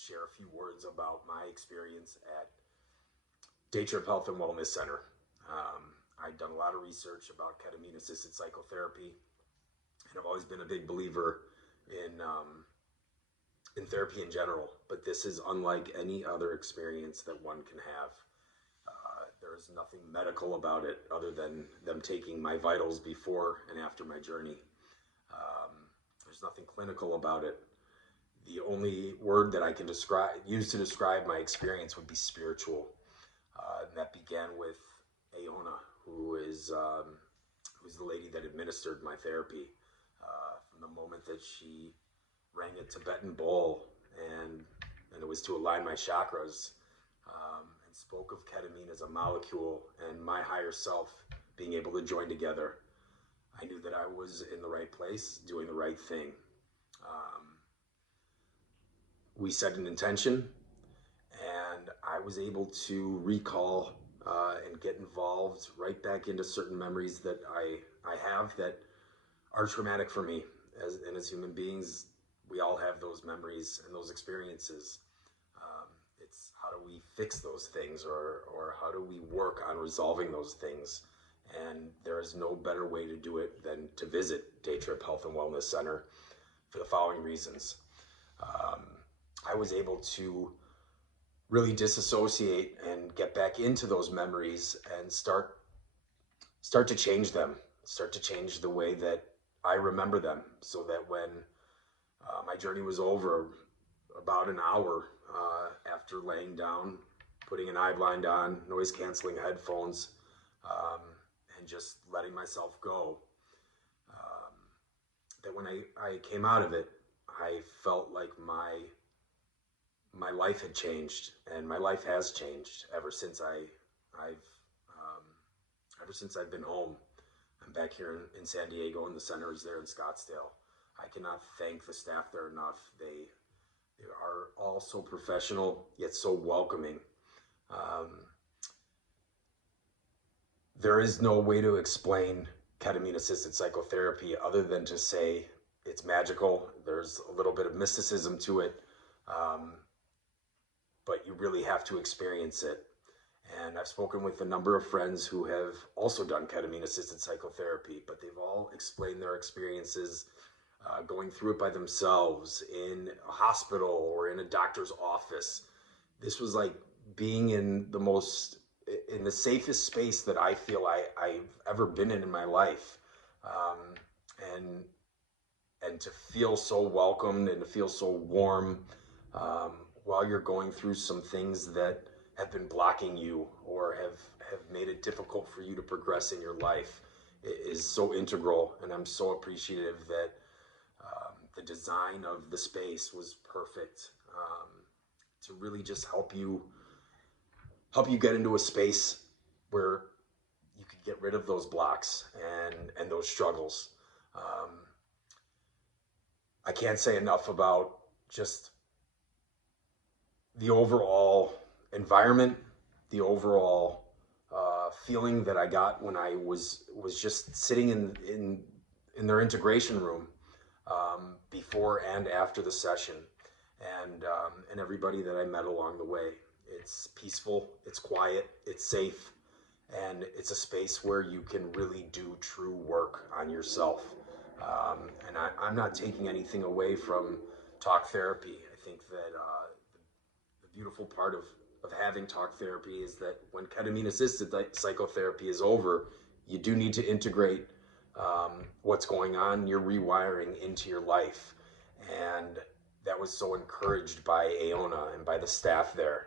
just share a few words about my experience at Daytryp Health and Wellness Center. I've done a lot of research about ketamine-assisted psychotherapy, and I've always been a big believer in therapy in general, but this is unlike any other experience that one can have. There is nothing medical about it other than them taking my vitals before and after my journey. There's nothing clinical about it. The only word that I can use to describe my experience would be spiritual. And that began with Aona, who's the lady that administered my therapy. From the moment that she rang a Tibetan bowl and it was to align my chakras, and spoke of ketamine as a molecule and my higher self being able to join together, I knew that I was in the right place, doing the right thing. We set an intention, and I was able to recall and get involved right back into certain memories that I have that are traumatic for me. As human beings, we all have those memories and those experiences. It's how do we fix those things, or how do we work on resolving those things? And there is no better way to do it than to visit Daytryp Health and Wellness Center for the following reasons. I was able to really disassociate and get back into those memories and start to change them, start to change the way that I remember them, so that when my journey was over, about an hour after laying down, putting an eye blind on, noise canceling headphones, and just letting myself go, that when I came out of it, I felt like my life had changed, and my life has changed ever since I've been home. I'm back here in San Diego, and the center is there in Scottsdale. I cannot thank the staff there enough. They are all so professional, yet so welcoming. There is no way to explain ketamine-assisted psychotherapy other than to say it's magical. There's a little bit of mysticism to it, but you really have to experience it. And I've spoken with a number of friends who have also done ketamine-assisted psychotherapy, but they've all explained their experiences going through it by themselves in a hospital or in a doctor's office. This was like being in the safest space that I feel I've ever been in my life. And to feel so welcomed and to feel so warm while you're going through some things that have been blocking you or have made it difficult for you to progress in your life is so integral. And I'm so appreciative that the design of the space was perfect to really just help you get into a space where you could get rid of those blocks and those struggles. I can't say enough about just the overall environment, the overall feeling that I got when I was just sitting in their integration room before and after the session, and everybody that I met along the way. It's peaceful, it's quiet, it's safe, and it's a space where you can really do true work on yourself. And I'm not taking anything away from talk therapy. I think that the beautiful part of having talk therapy is that when ketamine-assisted psychotherapy is over, you do need to integrate what's going on, your rewiring into your life. And that was so encouraged by Aona and by the staff there.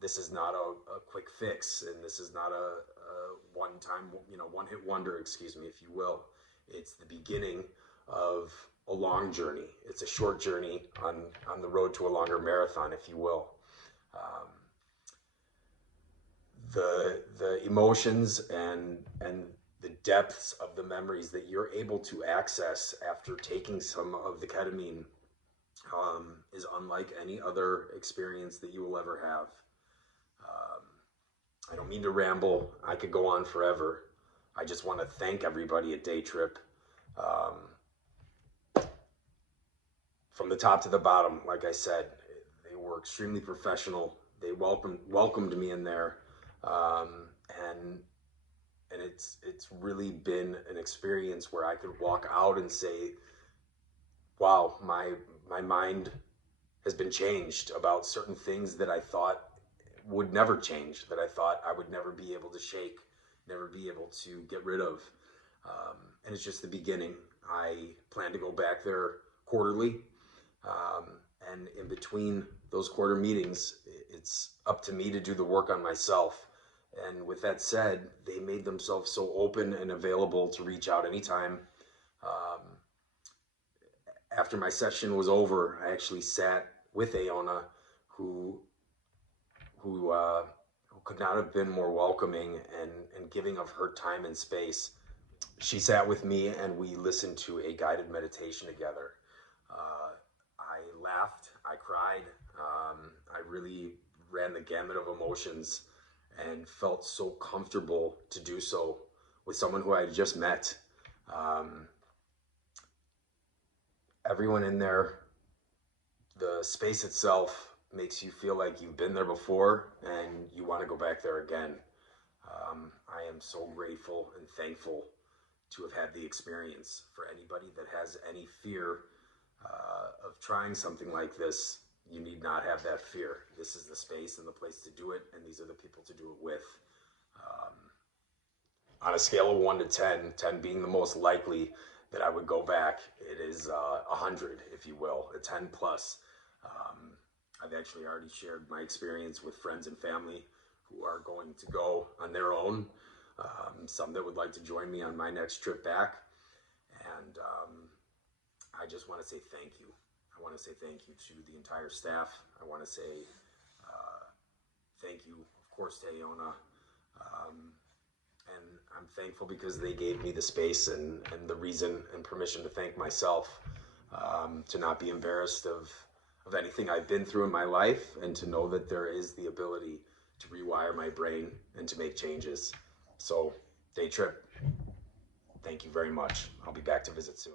This is not a quick fix, and this is not a one-time, one-hit wonder, excuse me, if you will. It's the beginning of a long journey. It's a short journey on the road to a longer marathon, if you will. The emotions and the depths of the memories that you're able to access after taking some of the ketamine is unlike any other experience that you will ever have. I don't mean to ramble. I could go on forever. I just want to thank everybody at Daytryp. From the top to the bottom, like I said, extremely professional. They welcomed me in there, and it's really been an experience where I could walk out and say, wow, my mind has been changed about certain things that I thought would never change, that I thought I would never be able to shake, never be able to get rid of. And it's just the beginning. I plan to go back there quarterly. And in between those quarter meetings, it's up to me to do the work on myself. And with that said, they made themselves so open and available to reach out anytime. After my session was over, I actually sat with Aona, who could not have been more welcoming and giving of her time and space. She sat with me and we listened to a guided meditation together. I laughed, I cried, I really ran the gamut of emotions and felt so comfortable to do so with someone who I had just met. Everyone in there, the space itself makes you feel like you've been there before and you want to go back there again. I am so grateful and thankful to have had the experience. For anybody that has any fear of trying something like this, you need not have that fear. This is the space and the place to do it, and these are the people to do it with. On a scale of 1 to 10, 10 being the most likely that I would go back, it is 100, if you will, a 10 plus. I've actually already shared my experience with friends and family who are going to go on their own. Some that would like to join me on my next trip back. And I just want to say thank you. I want to say thank you to the entire staff. I want to say thank you, of course, to Aona. And I'm thankful because they gave me the space and the reason and permission to thank myself, to not be embarrassed of anything I've been through in my life, and to know that there is the ability to rewire my brain and to make changes. So, Daytryp, thank you very much. I'll be back to visit soon.